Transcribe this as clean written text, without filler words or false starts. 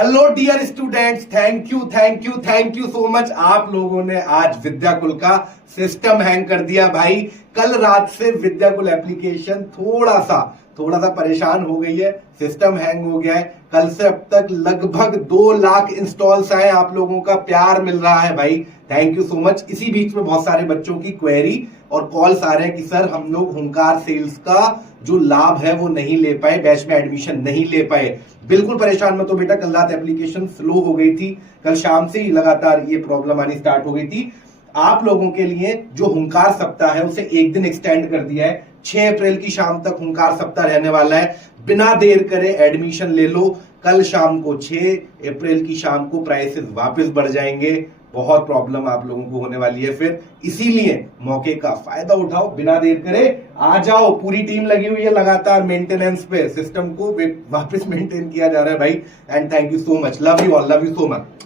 Hello dear students, thank you so much. आप लोगों ने आज विद्याकुल का सिस्टम हैंग कर दिया भाई। कल रात से विद्याकुल एप्लीकेशन थोड़ा सा परेशान हो गई है, सिस्टम हैंग हो गया है। कल से अब तक लगभग 2 लाख इंस्टॉल्स आए, आप लोगों का प्यार मिल रहा है भाई, थैंक यू सो मच। इसी बीच में बहुत सारे बच्चों की क्वेरी और कॉल्स आ रहे हैं कि सर हम लोग हुंकार सेल्स का जो लाभ है वो नहीं ले पाए, बैच में एडमिशन नहीं ले पाए। बिल्कुल परेशान मत हो बेटा, कल रात एप्लीकेशन स्लो हो गई थी, कल शाम से ही लगातार ये प्रॉब्लम आनी स्टार्ट हो गई थी। आप लोगों के लिए जो हुंकार सप्ताह है उसे एक दिन एक्सटेंड कर दिया है, 6 अप्रैल की शाम तक हुंकार सप्ताह रहने वाला है। बिना देर करे एडमिशन ले लो। कल शाम को 6 अप्रैल की शाम को प्राइसेस वापस बढ़ जाएंगे, बहुत प्रॉब्लम आप लोगों को होने वाली है फिर, इसीलिए मौके का फायदा उठाओ, बिना देर करे आ जाओ। पूरी टीम लगी हुई है लगातार मेंटेनेंस पे, सिस्टम को वापस मेंटेन किया जा रहा है भाई। And thank you so much, love you all, love you so much.